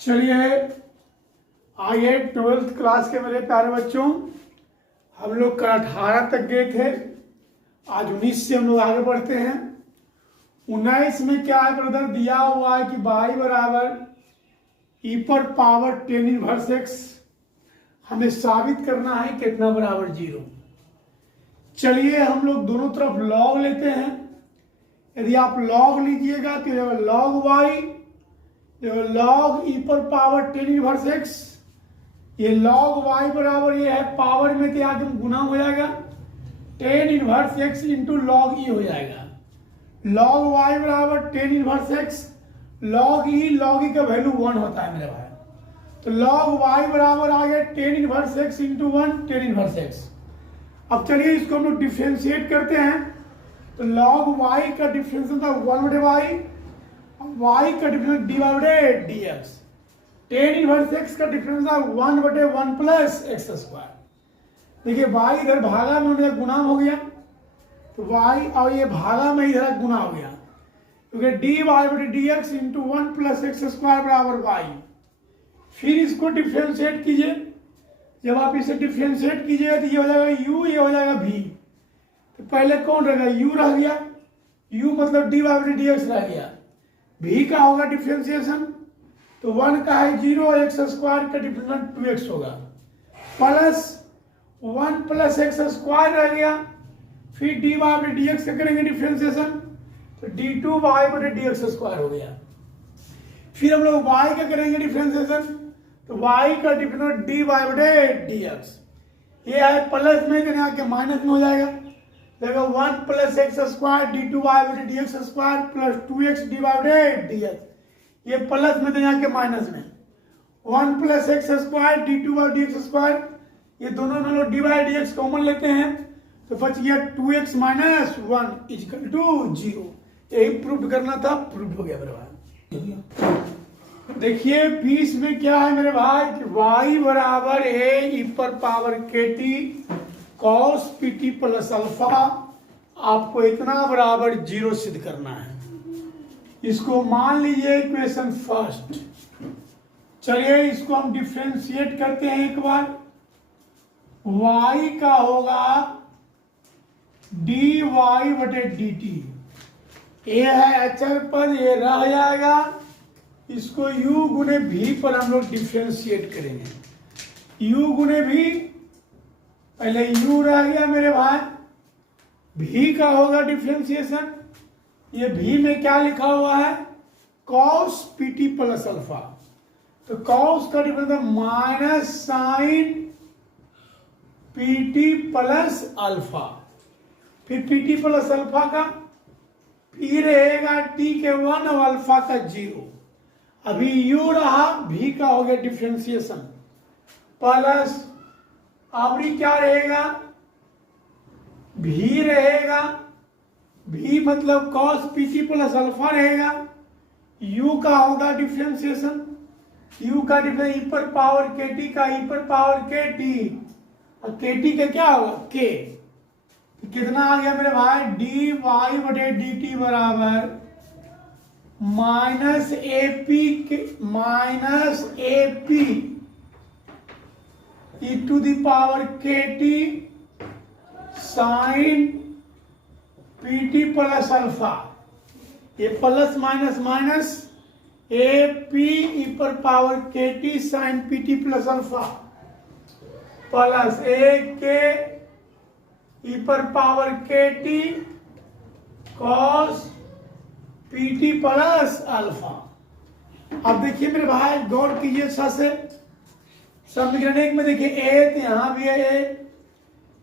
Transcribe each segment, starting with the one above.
चलिए आइए 12th class के मेरे प्यारे बच्चों, हम लोग कल 18 तक गए थे। आज 19 से हम लोग आगे बढ़ते हैं। 19 में क्या है ब्रदर, दिया हुआ है कि y बराबर e पर पावर 10 इनवर्स x हमें साबित करना है कितना बराबर 0। चलिए हम लोग दोनों तरफ लॉग लेते हैं। यदि आप लॉग लीजिएगा तो ये लॉग y, ये लॉग e पर पावर 10 इनवर्स x, ये लॉग y बराबर ये है पावर में तो आगे गुना हो जाएगा 10 inverse x into log e हो जाएगा। लॉग y बराबर 10 इनवर्स x, लॉग e का वैल्यू 1 होता है मेरे भाई। तो लॉग y बराबर आ गया 10 inverse x into 1, 10 inverse x। अब चलिए इसको हम लोग डिफ्रेंशिएट करते हैं। तो लॉग y का डिफरेंशियल था 1/y, y का डिफरेंस dy/dx। 10 इनवर्स x का डिफरेंस था 1/1 प्लस एक्स स्क्वायर। देखिए y इधर भागा में उन्हें गुना हो गया, तो y और ये भागा में इधर गुना हो गया, क्योंकि dy/dx into 1 plus x square बराबर y। फिर इसको डिफ्रेंशिएट कीजिए। जब आप इसे डिफ्रेंशिएट कीजिए तो ये हो जाएगा u, ये हो जाएगा v। तो पहले कौन रहेगा, u रह गया, u मतलब dy/dx रह गया। v का होगा डिफ्रेंशिएशन, तो 1 का है 0 और एक्स स्क्वायर का डिफरेंस 2x होगा, प्लस 1 प्लस एक्स स्क्वायर रह गया। फिर dy/dx से करेंगे डिफ्रेंशिएशन, तो d2y/dx स्क्वायर हो गया। फिर हम लोग y का करेंगे डिफ्रेंशिएशन, तो y का डिफरेंस dy/dx, ये है प्लस में करने आके माइनस में हो जाएगा। देखो 1 plus x square d2y/dx square plus 2x dy/dx, ये प्लस में तो यहाँ के माइनस में 1 plus x square d2y/dx square, ये दोनों में लोग dy/dx कॉमन लेते हैं, तो बच गया 2x माइनस 1 इक्वल टू 0। यही प्रूव करना था, प्रूव हो गया मेरे भाई। देखिए 20 में क्या है मेरे भाई कि y बराबर a e पर power kt cos pt plus alpha, आपको इतना बराबर 0 सिद्ध करना है। इसको मान लीजिए इक्वेशन फर्स्ट। चलिए इसको हम डिफरेंशिएट करते हैं एक बार। y का होगा dy/dt, ये है अचर पद, ये रह जाएगा। इसको u गुने v पर हम लोग डिफरेंशिएट करेंगे। u गुने v, पहले u रह गया मेरे भाई, v का होगा डिफरेंशिएशन, ये v में क्या लिखा हुआ है cos pt प्लस अल्फा, तो cos का difference minus sine pt plus alpha. फिर pt प्लस अल्फा का p रहेगा t के 1 और अल्फा का 0। अभी u रहा, v का हो गया डिफरेंशिएशन प्लस, अभी क्या रहेगा v रहेगा, v मतलब cos pt प्लस अल्फा रहेगा। u का होगा डिफरेंशिएशन, u का डिफरेंस e पर पावर kt का e पर पावर kt, और kt का क्या होगा k। कितना आ गया मेरे भाई dy/dt बराबर minus ap e to the power kt sine pt plus alpha, ये plus minus minus ap e पर power kt sine pt plus alpha plus ak e पर power kt cos pt plus alpha. अब देखिए मेरे भाई गौर कीजिए अच्छा से, समीकरण 1 में देखिए a, तो यहां भी है a,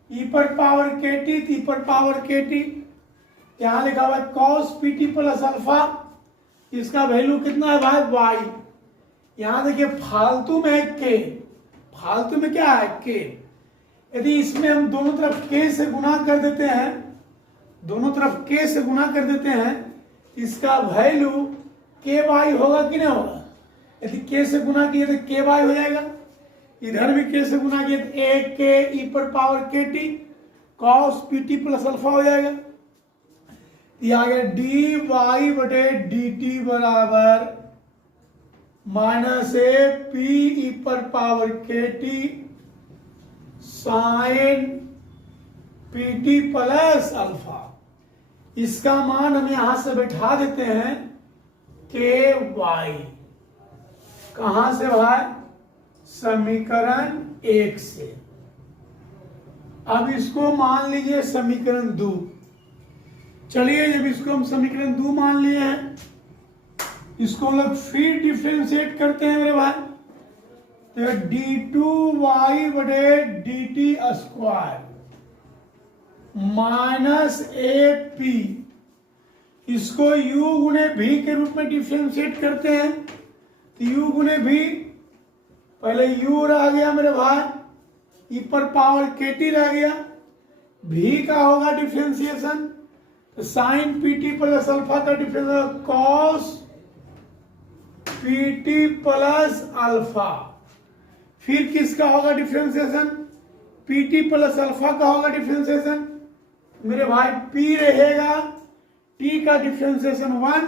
e पर पावर kt, e पर पावर kt, यहां लिखा हुआ है cos pt प्लस अल्फा, इसका वैल्यू कितना है भाई y। यहां देखिए फालतू में है k, फालतू में क्या है k। यदि इसमें हम दोनों तरफ k से गुना कर देते हैं, दोनों तरफ k से गुना कर देते हैं, इसका वैल्यू ky होगा कि नहीं होगा। यदि k से गुना किए तो ky हो जाएगा, इधर भी k से गुना किए तो ak e पर power kt cos pt plus alpha हो जाएगा। ये आ गया dy/dt बराबर माइनस ए पी ई पर power K T sine P T plus alpha. इसका मान हम यहां से बैठा देते हैं के वाई। कहां से भाई? समीकरण 1 से। अब इसको मान लीजिए समीकरण 2। चलिए, जब इसको हम समीकरण 2 मान लिए हैं, इसको हम लोग फिर डिफ्रेंशिएट करते हैं मेरे भाई। तो d2y बटे dt square minus A P, इसको u गुने v के रूप में डिफ्रेंशिएट करते हैं। तो u गुने v, पहले u रह गया मेरे भाई, e पर पावर kt रह गया, v का होगा डिफ्रेंशिएशन, तो sine P T plus alpha का differentiation cos P T plus alpha. फिर किसका होगा differentiation? P T plus alpha का होगा डिफ्रेंशिएशन मेरे भाई। p रहेगा, t का डिफ्रेंशिएशन 1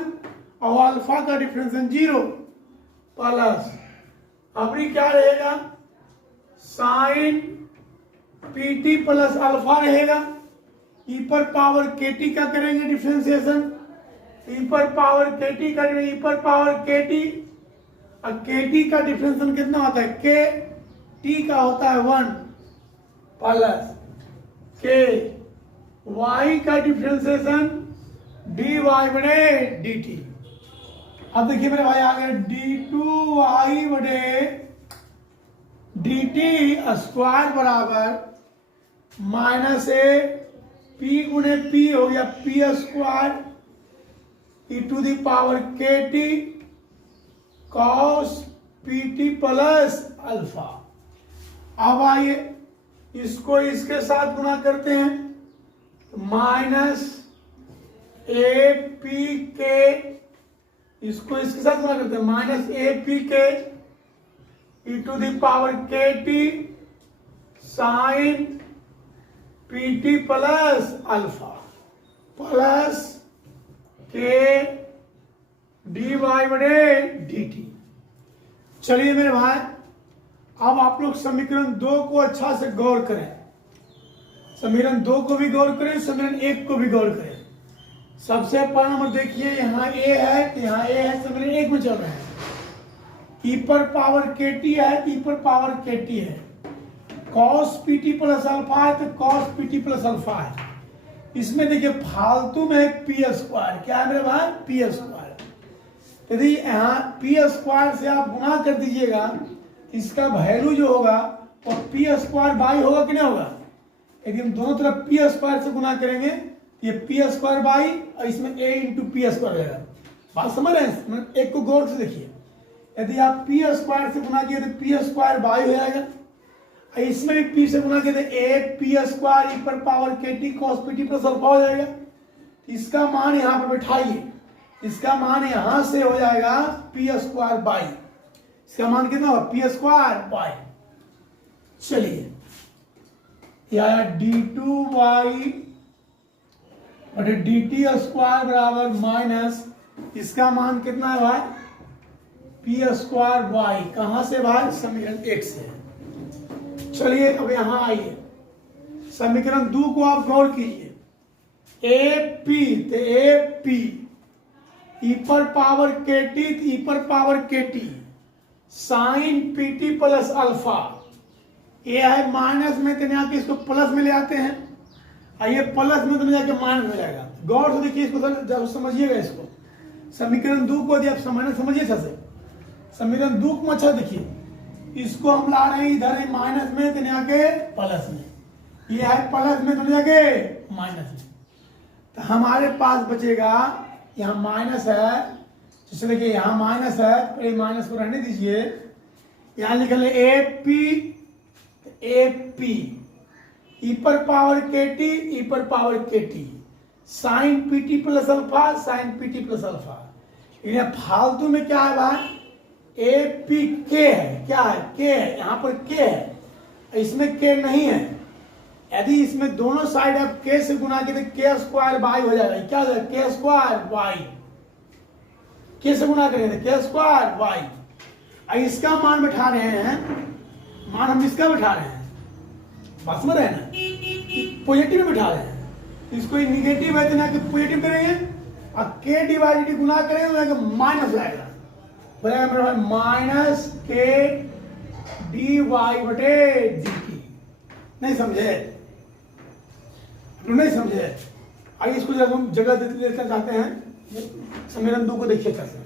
और अल्फा का डिफ्रेंशिएशन 0 प्लस अभी क्या रहेगा? Sine P T plus alpha रहेगा। ई पर पावर के टी का करेंगे डिफ्रेंशिएशन, ई पर पावर के टी करेंगे, ई पर पावर के टी, और के टी का डिफ्रेंशिएशन कितना होता है? के टी का होता है 1 प्लस के वाई का डिफ्रेंशिएशन डी वाई बटे डी टी। अब देखिए मेरे भाई, आ गया d2y बटे डी टी स्क्वायर बराबर माइनस ए पी गुने पी हो गया P square E to the power K T cos P T plus alpha. अब आइए इसको इसके साथ गुणा करते हैं, माइनस ए पी के, इसको इसके साथ गुणा करते हैं, minus A P K E to the power K T sine P T plus alpha plus K D Y बटे डी टी। चलिए मेरे भाई, अब आप लोग समीकरण 2 को अच्छा से गौर करें। समीकरण 2 को भी गौर करें, समीकरण 1 को भी गौर करें। सबसे पहला नंबर देखिए, यहाँ a है तो यहाँ a है, समीकरण 1 में चल रहा है। ई पर पावर के टी है, ई पर पावर के टी है, cos P T plus alpha है तो cos P T plus alpha है। इसमें देखिए फालतू में पी स्क्वायर, क्या है मेरे भाई? P square. यदि यहाँ पी स्क्वायर से आप गुणा कर दीजिएगा, इसका वैल्यू जो होगा वो पी स्क्वायर बाई होगा कि नहीं होगा? यदि हम दोनों तरफ पी स्क्वायर से गुणा करेंगे, ये पी स्क्वायर बाई और इसमें ए इंटू पी स्क्वायर रहेगा। बात समझ रहे हैं? एक को गौर से देखिए, यदि आप पी स्क्वायर से गुणा किए तो पी स्क्वायर बाई हो जाएगा, इसमें भी पी से गुणा किए तो ए पी स्क्वायर ई पर power K T cos P T plus alpha हो जाएगा। इसका मान यहाँ पर बैठाइए, इसका मान यहां से हो जाएगा पी स्क्वायर बाई, इसका मान कितना होगा? P square by. चलिए, या डी टू वाई बटे डी टी स्क्वायर बराबर माइनस, इसका मान कितना है भाई? P square Y. कहां से भाई? समीकरण 1 से। चलिए अब यहां आइए, समीकरण 2 को आप गौर कीजिए। ए पी तो ए पी ई पर पावर के टी, ई पर power K T sine P T plus alpha. ये है माइनस में, तो यहाँ के इसको प्लस में ले आते हैं, और ये प्लस में तो जाके माइनस हो जाएगा। गौर से देखिए इसको, जब समझिएगा इसको, समीकरण 2 को जब समझिए सबसे, समीकरण 2 को अच्छा देखिए, इसको हम ला रहे हैं इधर माइनस में, तो यहाँ के प्लस में, ये है प्लस में तो जाके माइनस में, तो हमारे पास बचेगा यहाँ माइनस है, जैसे देखिए यहाँ माइनस है, पहले माइनस को रहने दीजिए, यहाँ लिख ले ए पी ई पर पावर के टी, ई पर power K T sine P T plus alpha, sine P T plus alpha. इन्हें फालतू में क्या है भाई? ए पी के है, क्या है? के है, यहाँ पर के है, इसमें के नहीं है। यदि इसमें दोनों साइड आप के से गुना किए तो के स्क्वायर बाई हो जाएगा। क्या हो जाएगा? के स्क्वायर वाई, के से गुना करेंगे के स्क्वायर वाई। इसका मान बैठा रहे हैं, मान हम इसका बैठा रहे हैं, बात समझ रहे हैं ना, पॉजिटिव में बैठा रहे हैं। इसको निगेटिव है तो ना कि पॉजिटिव करेंगे और के डिवाइड डी गुना करेंगे तो माइनस आएगा, बराबर माइनस के डी वाई बटे डी टी। नहीं समझे? नहीं समझे? आइए इसको जब हम जगह देना चाहते हैं, समीकरण 2 को देखिए कैसे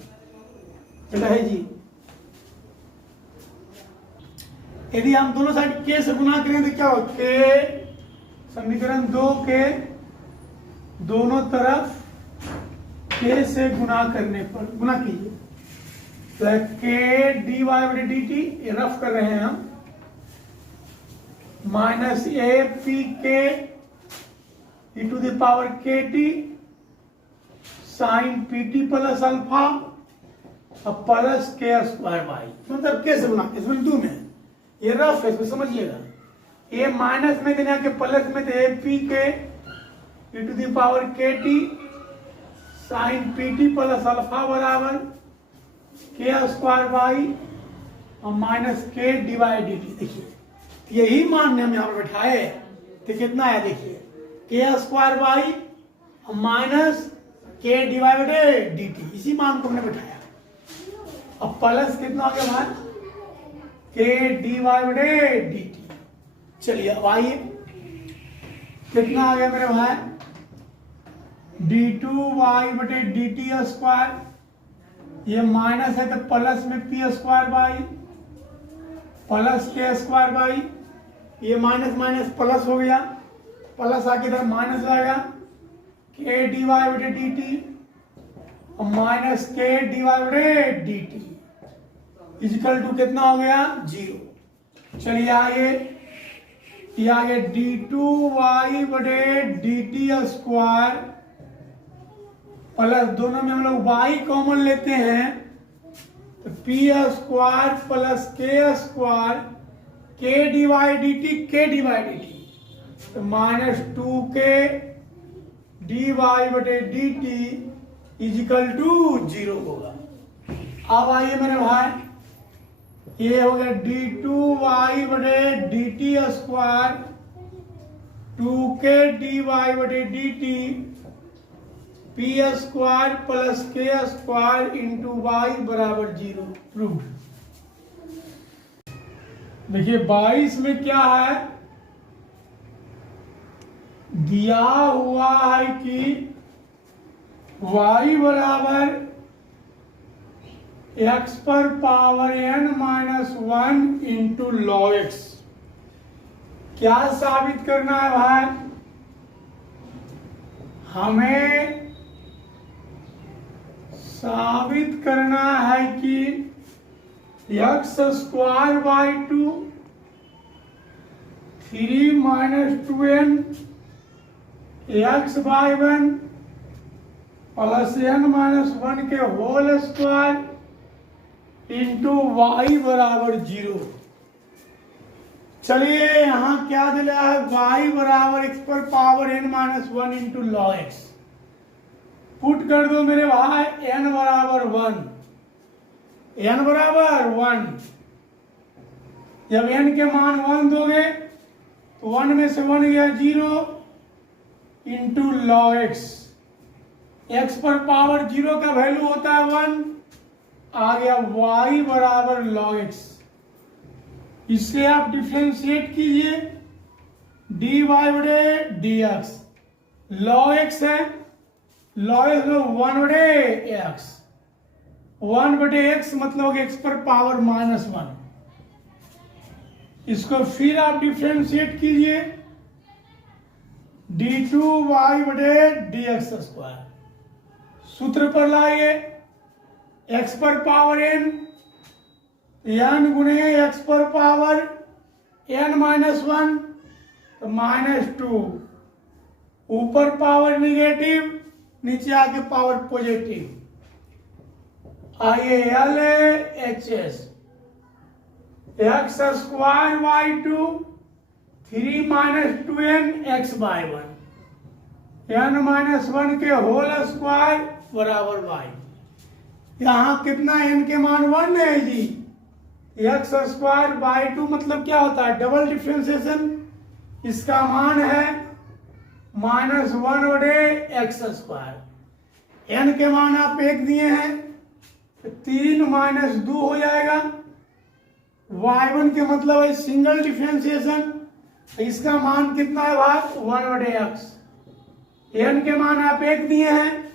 है जी। यदि हम दोनों साइड के से गुना करें तो क्या हो, के समीकरण 2 के दोनों तरफ के से गुना करने पर गुना कीजिए तो के डी वाई बटे डी टी, रफ कर रहे हैं हम, minus A P K E to the power K T sine P T plus alpha और प्लस के स्क्वायर वाई, मतलब के से गुना, इसमें 2 में ये रफ है, इसमें समझिएगा। ए माइनस में देना के प्लस में दे P K E to the power K T sine P T plus alpha बराबर के स्क्वायर वाई और minus K divide D T. देखिए यही मान हम यहाँ पर बैठाए तो कितना है, देखिए के स्क्वायर वाई और minus K divide D T, इसी मान को हमने बैठाया। अब प्लस कितना हो गया भाई, के डी वाई बटे डी टी। चलिए अब आइए कितना आ गया मेरे भाई, डी टू वाई बटे डी टी स्क्वायर, ये माइनस है तो प्लस में P square by plus K square by, ये माइनस माइनस प्लस हो गया, प्लस आके इधर माइनस आएगा, के डी वाई बटे डी टी और माइनस के डी वाई बटे डी टी इजिकल टू कितना हो गया, 0। चलिए आगे ये आगे डी टू वाई बटे डी टी स्क्वायर प्लस, दोनों में हम लोग वाई कॉमन लेते हैं तो P square plus K square के डी वाई डी टी, के डी वाई डी टी तो माइनस 2 के डी वाई बटे डी टी इजिकल टू 0 होगा। अब आइए मेरे भाई, ये हो गया डी टू वाई बटे डी टी स्क्वायर 2 के डी वाई बटे D T P square plus K square into Y बराबर 0 प्रूव। देखिए 22 में क्या है, दिया हुआ है कि y बराबर x पर power n minus 1 into log x. क्या साबित करना है भाई, हमें साबित करना है कि x square by 2 3 minus 2n x by 1 plus n minus 1 के होल स्क्वायर इंटू वाई बराबर 0। चलिए यहां क्या दिया है, y बराबर x पर power n minus 1 into log x. Put कर दो मेरे भाई, n बराबर 1, n बराबर 1। जब n के मान 1 दोगे तो 1 में से 1 गया 0 इंटू लॉग एक्स। x पर पावर 0 का वैल्यू होता है 1, आ गया y बराबर लॉग एक्स। इससे आप डिफ्रेंशिएट कीजिए, डी वाई बटे डी एक्स, लॉग एक्स है, लॉग एक्स में 1 बटे एक्स, 1 बटे एक्स मतलब एक्स पर पावर माइनस 1। इसको फिर आप डिफ्रेंशिएट कीजिए, डी टू वाई बटे डी एक्स स्क्वायर। सूत्र पर लाइए, एक्स पर पावर n, n गुणे एक्स पर पावर n माइनस 1 तो माइनस 2, ऊपर पावर निगेटिव नीचे आके पावर पॉजिटिव, आइए L H S x square by 2 3 minus 2n x by 1 n minus 1 के होल स्क्वायर बराबर y। यहाँ कितना n के मान 1 है जी, एक्स स्क्वायर बाई 2 मतलब क्या होता है, डबल डिफ्रेंसिएशन। इसका मान है -1/x²। एन के मान आप 1 दिए हैं तो 3 - 2 हो जाएगा। y1 के मतलब है सिंगल डिफ्रेंसिएशन, इसका मान कितना है भाई, 1/x। एन के मान आप 1 दिए हैं,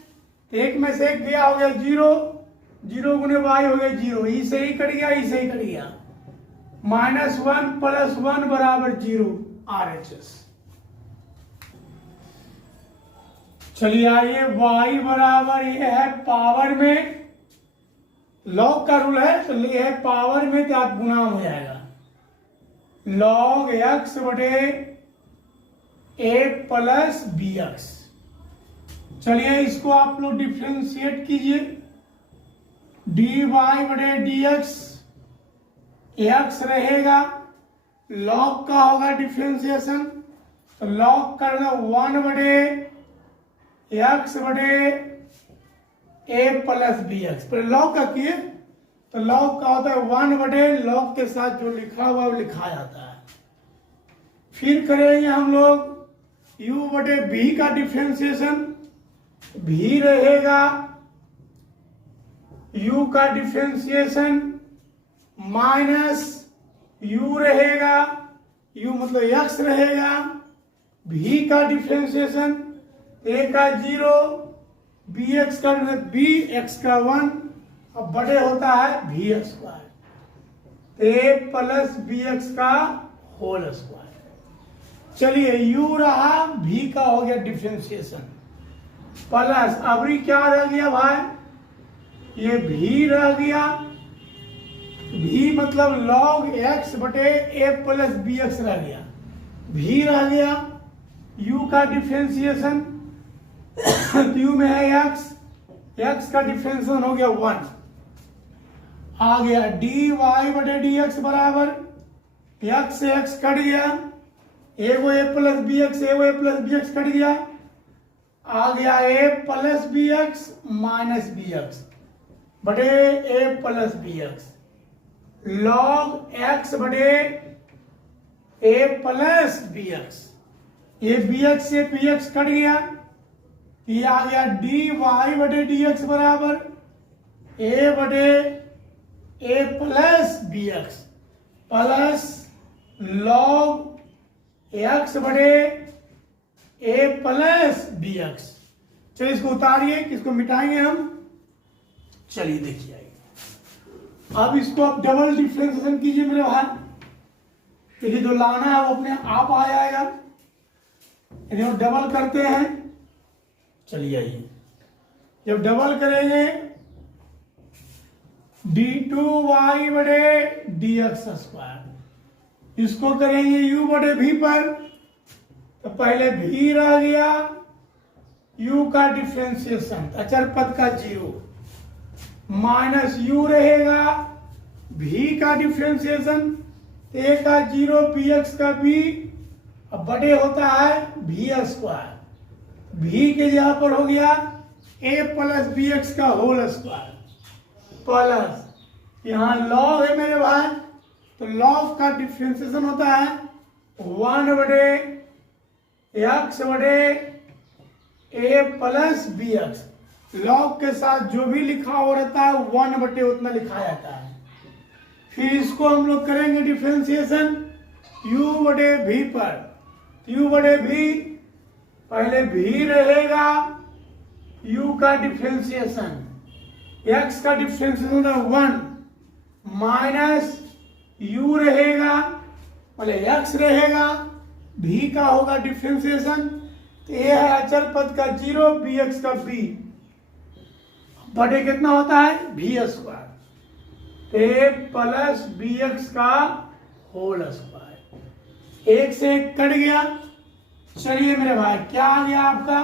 1 में से 1 गया हो गया 0, 0 गुने y हो गया 0, ई से ही कट गया, ई से ही कट गया। -1 + 1 = 0 RHS। चलिए आइए, y बराबर ये है पावर में, लॉग का रूल है तो ये है पावर में तो आप गुना हो जाएगा, log x बटे a + bx। चलिए इसको आप लोग डिफ्रेंशिएट कीजिए, dy बटे dx, x रहेगा, log का होगा डिफ्रेंशिएशन तो log करना 1 बटे x बटे a + bx। पर log का किए तो log का होता है 1 बटे log के साथ जो लिखा हुआ वो लिखा जाता है। फिर करेंगे हम लोग u बटे v का डिफ्रेंशिएशन, v रहेगा u का डिफ्रेंशिएशन माइनस u रहेगा, u मतलब x रहेगा, v का डिफ्रेंशिएशन a का 0, bx का b, x का 1, अब बड़े होता है v स्क्वायर, a + bx का होल स्क्वायर। चलिए u रहा, v का हो गया डिफ्रेंशिएशन प्लस, अभी क्या रह गया भाई, ये v रह गया, v मतलब log x बटे a + bx रह गया, v रह गया, u का डिफ्रेंशिएशन u में है x, x का डिफ्रेंशिएशन हो गया 1, आ गया dy बटे dx बराबर, x से x कट गया, एगो a + bx, एगो a + bx कट गया, आ गया a + bx माइनस bx बटे a + bx, log x बटे a + bx, ये bx से bx कट गया, ये आ गया dy बटे dx बराबर a बटे a + bx plus log x बटे a + bx। चलिए इसको उतारिए, किसको मिटाएंगे हम, चलिए देखिए आइए, अब इसको आप डबल डिफ्रेंशिएशन कीजिए मेरे भाई, क्योंकि जो लाना है वो अपने आप आ जाएगा, यदि हम डबल करते हैं, चलिए आइए, जब डबल करेंगे d2y बटे dx², इसको करेंगे u बटे v पर, तो पहले v रह गया, u का डिफ्रेंशिएशन अचर पद का 0 माइनस u रहेगा, v का डिफ्रेंशिएशन a का 0, bx का b, अब बटे होता है v², v के जगह पर हो गया a + bx का होल स्क्वायर प्लस यहाँ log है मेरे भाई, तो log का डिफ्रेंशिएशन होता है 1 बटे x बटे a + bx, log के साथ जो भी लिखा हो रहता है 1 बटे उतना लिखा जाता है। फिर इसको हम लोग करेंगे डिफ्रेंशिएशन u बटे v पर, u बटे v, पहले v रहेगा, u का डिफ्रेंशिएशन, x का डिफ्रेंशिएशन 1 माइनस u रहेगा, पहले x रहेगा, v का होगा डिफ्रेंशिएशन, तो ये है अचर पद का 0, bx का b, बटे कितना होता है v², a + bx का होल स्क्वायर, 1 से 1 कट गया। चलिए मेरे भाई क्या आ गया आपका,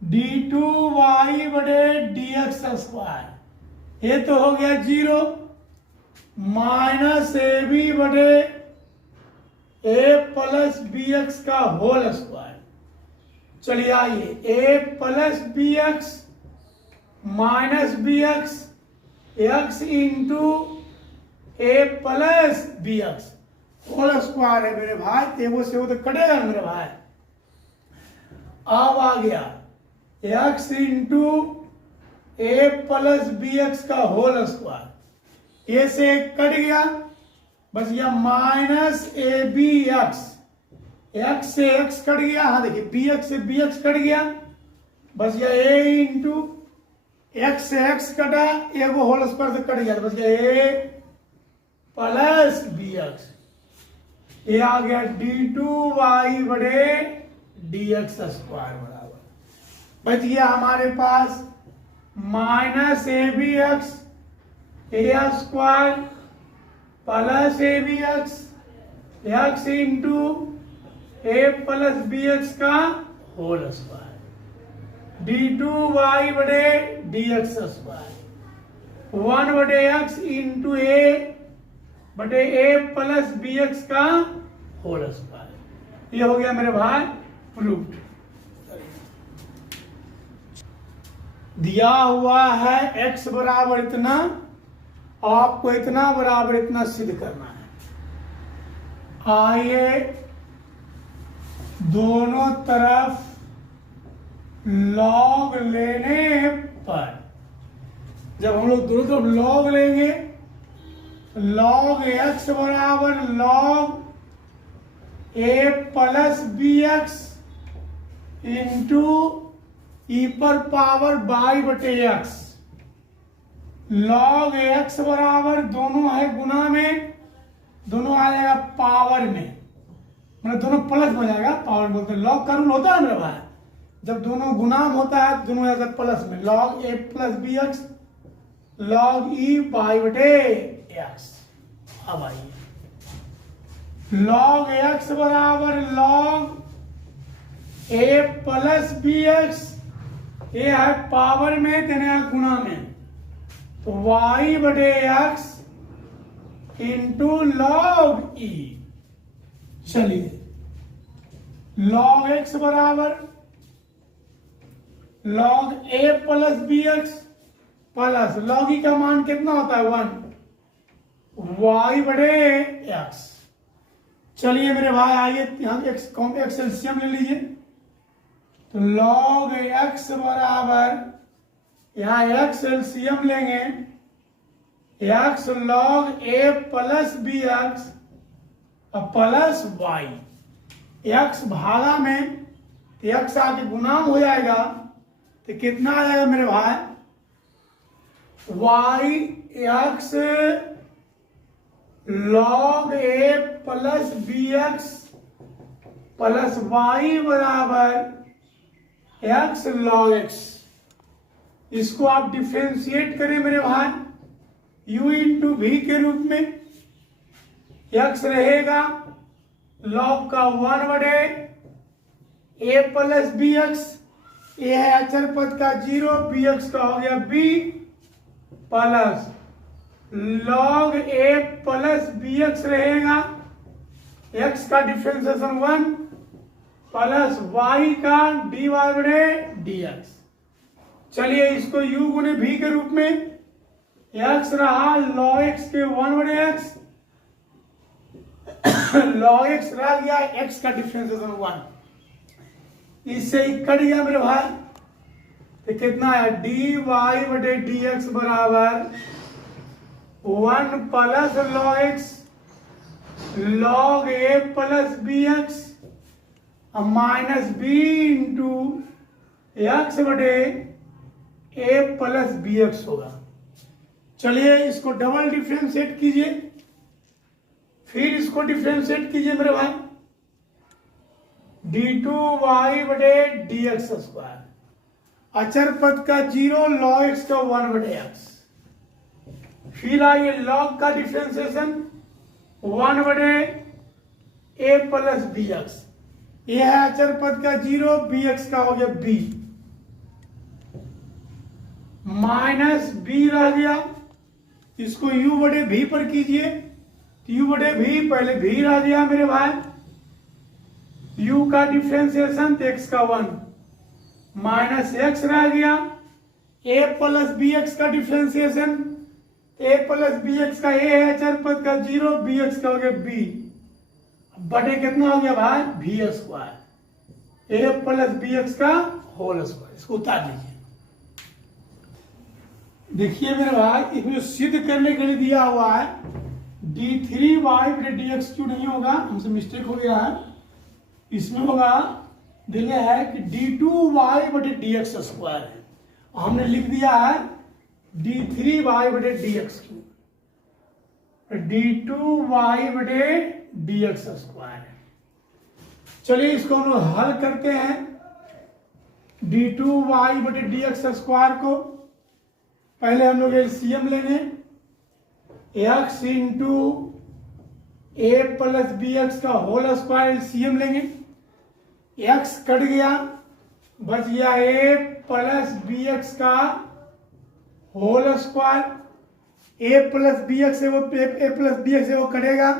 d2y बटे dx², ये तो हो गया 0 माइनस ab बटे a + bx का होल स्क्वायर। चलिए आइए, a + bx माइनस bx, x into A plus B X whole square है मेरे भाई, तेबो से वो तो कटेगा मेरे भाई। अब आ गया X into A plus B X का होल स्क्वायर, ए से एक कट गया, बस यह minus A B X, X से एक्स कट गया, हाँ देखिए बी एक्स से बी एक्स कट गया, बस यह ए इंटू एक्स से एक्स कटा, एक वो होल स्क्वायर से कट गया, बस यह ए प्लस बी एक्स, ये आ गया डी टू वाई बड़े डी एक्स स्क्वायर बराबर, बच गया हमारे पास minus A B X A square plus A B X X into A plus B X का whole square, D two Y बटे डी एक्स स्क्वायर, वन बटे X into A बटे A plus B X का whole square. ये हो गया मेरे भाई प्रूफ्ड। दिया हुआ है x बराबर इतना और आपको इतना बराबर इतना सिद्ध करना है। आइए दोनों तरफ लॉग लेने पर, जब हम लोग दोनों तरफ लॉग लेंगे, लॉग x बराबर log a plus B X into E पर पावर बाई बटे एक्स, लॉग x बराबर दोनों है गुना में, दोनों आ जाएगा पावर में, मतलब दोनों प्लस हो जाएगा, पावर बोलते हैं। लॉग का रूल होता है मेरे भाई, जब दोनों गुना होता है दोनों आ जाता प्लस में, log A plus B X log E by बटे एक्स। अब आइए लॉग एक्स बराबर log A plus B X, ये है पावर में देने गुना में, तो वाई बटे एक्स इंटू लॉग ई। चलिए लॉग एक्स बराबर log A plus B X plus log E का मान कितना होता है 1 वाई बटे एक्स। चलिए मेरे भाई आइए यहां एक्स एलसीएम ले लीजिए, तो लॉग एक्स बराबर यहां एक्स एलसीएम लेंगे, X log A plus B X plus Y, X भागा में तो एक्स आके गुना हो जाएगा, तो कितना आ जाएगा मेरे भाई Y X log A plus B X plus Y बराबर एक्स लॉग एक्स। इसको आप डिफ्रेंशिएट करें मेरे भाई u इंटू वी के रूप में, एक्स रहेगा लॉग का 1 बटे ए प्लस बी एक्स, ए है अचर पद का 0, बी एक्स का हो गया b plus log A plus B x रहेगा, एक्स का डिफ्रेंशिएशन 1 प्लस वाई का डी वाई बटे डी एक्स। चलिए इसको u गुने v के रूप में, एक्स रहा लॉग एक्स के 1 बटे एक्स, लॉग एक्स रह गया एक्स का डिफ्रेंशिएशन 1, इससे ही कट गया मेरे भाई, तो कितना है डी वाई बटे डी एक्स बराबर 1 plus log X log A plus B X minus B into X बटे ए प्लस बी एक्स होगा। चलिए इसको डबल डिफ्रेंशिएट कीजिए, फिर इसको डिफ्रेंशिएट कीजिए मेरे भाई, डी टू वाई बटे डी एक्स स्क्वायर, अचर पद का 0 लॉग एक्स का 1 बटे एक्स, फिर आइए लॉग का डिफ्रेंशिएशन 1 बटे ए प्लस बी एक्स, ये है अचर पद का 0, बी एक्स का हो गया b माइनस बी रह गया, इसको u बटे v पर कीजिए, u बटे v पहले v रह गया मेरे भाई, u का डिफ्रेंशिएशन x का 1 माइनस x रह गया, a प्लस बी एक्स का डिफ्रेंशिएशन ए प्लस बी एक्स का ए है चर पद का 0, बी एक्स का हो गया बी, बटे कितना हो गया भाई भी square, A plus B X का होल स्क्वायर। इसको उतार लीजिए। देखिए मेरे भाई इसमें जो सिद्ध करने के लिए दिया हुआ है d3y बटे dx क्यों नहीं होगा, हमसे मिस्टेक हो गया है। इसमें होगा दिया है कि d2y बटे dx स्क्वायर है, हमने लिख दिया है d3y बटे dx क्यों, d2y बटे dx स्क्वायर है। चलिए इसको हम लोग हल करते हैं। d2y बटे dx स्क्वायर को पहले हम लोग एलसीएम लेंगे, x into A plus B X का होल स्क्वायर एलसीएम लेंगे, x कट गया बच गया ए प्लस बी एक्स का whole square, A plus B X से वो कटेगा,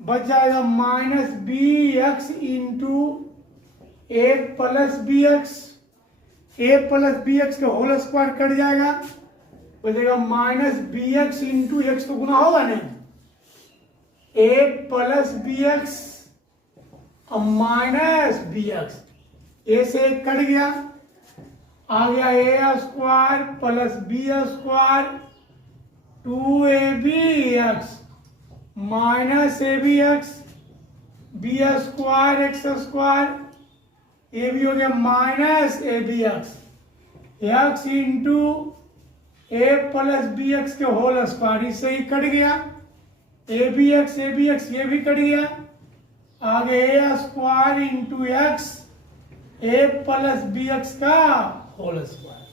बच जाएगा minus B X into A plus B X, A plus B X का होल स्क्वायर कट जाएगा, बचेगा minus B X into X तो गुना होगा नहीं, A plus B X minus B X, ए से एक कट गया, आ गया A square plus B square 2ab X minus A B X, B square X square, A B हो गया minus A B X, X into A plus B X के whole square, इससे ही कट गया, ए B X ये भी cut गया, आगे ए square into x A plus B X का होल स्क्वायर।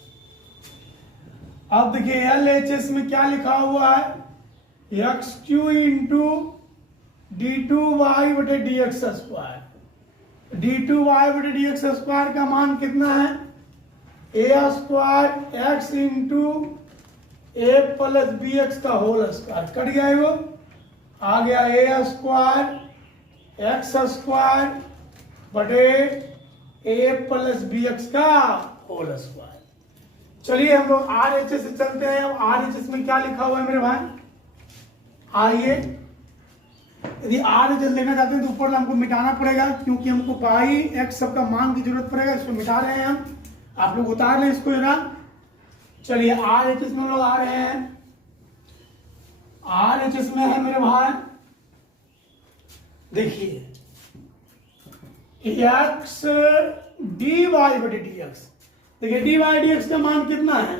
अब देखिए एल एच एस में क्या लिखा हुआ है, X Q into D two Y बटे D X square, D two Y बटे डी एक्स स्क्वायर का मान कितना है, A square X into A plus B X का होल स्क्वायर, कट गया है वो, आ गया ए स्क्वायर एक्स स्क्वायर बटे ए प्लस बी एक्स का होल स्क्वायर। चलिए हम लोग आर एच एस से चलते हैं। अब आर एच एस में क्या लिखा हुआ है मेरे भाई, आइए यदि आर एच एस लेना चाहते हैं तो ऊपर हमको मिटाना पड़ेगा, क्योंकि हमको पाई एक्स सबका मान की जरूरत पड़ेगा, इसको मिटा रहे हैं हम, आप लोग उतार लें इसको जरा। चलिए आर एच एस में लोग आ रहे हैं, आर एच एस में है मेरे भाई, देखिए एक्स डी वाई बटे डी एक्स, देखिए डी वाई डी एक्स का मान कितना है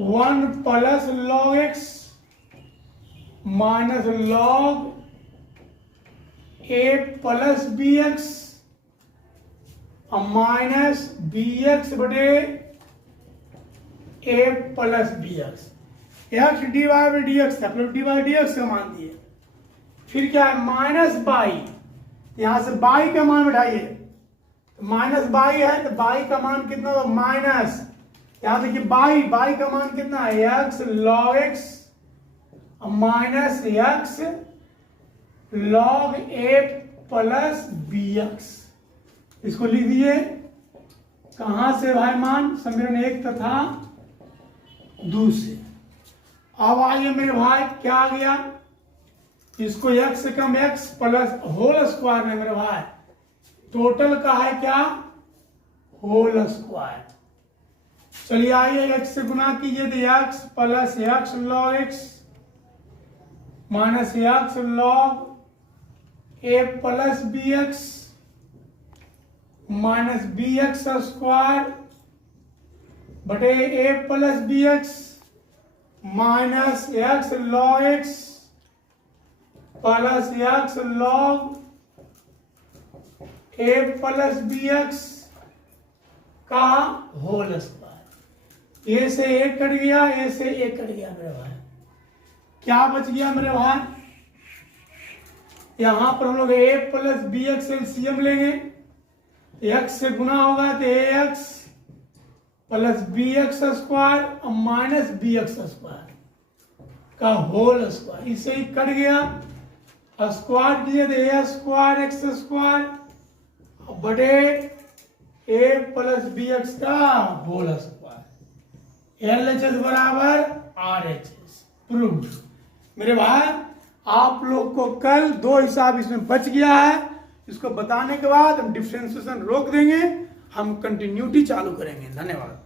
1 plus log X minus log A plus B X minus B X बटे A plus B X, X D Y by D X, आप लोग D Y D X का मान दिए, फिर क्या है माइनस बाई, यहां से बाई का मान बैठाइए, तो माइनस बाई है तो बाई का मान कितना होगा माइनस, यहां देखिए बाई का मान कितना है X log X minus X log A plus B X, इसको लिख दिए, कहां से भाई मान समीकरण 1 तथा 2 से। अब आइए मेरे भाई क्या आ गया, इसको x से कम x प्लस होल स्क्वायर में मेरे भाई टोटल का है क्या होल स्क्वायर। चलिए आइए x से गुना कीजिए तो x plus X log x minus X log A plus B X minus B X square बटे A plus B X minus X log X plus X log A plus B X का whole square, A से एक cut गया, ए से एक cut गया मेरे भाई, क्या बच गया मेरे भाई, यहां पर हम लोग A plus B X LCM लेंगे, एक्स से गुना होगा तो A X plus B X square और माइनस बी एक्स स्क्वायर का होल स्क्वायर, इसे ही कट गया, स्क्वायर कीजिए तो ए स्क्वायर एक्स स्क्वायर बटे ए प्लस बी एक्स का होल स्क्वायर, LHS बराबर RHS प्रूव्ड। मेरे भाई आप लोग को कल 2 हिसाब इसमें बच गया है, इसको बताने के बाद हम डिफरेंशिएशन रोक देंगे, हम कंटिन्यूटी चालू करेंगे। धन्यवाद।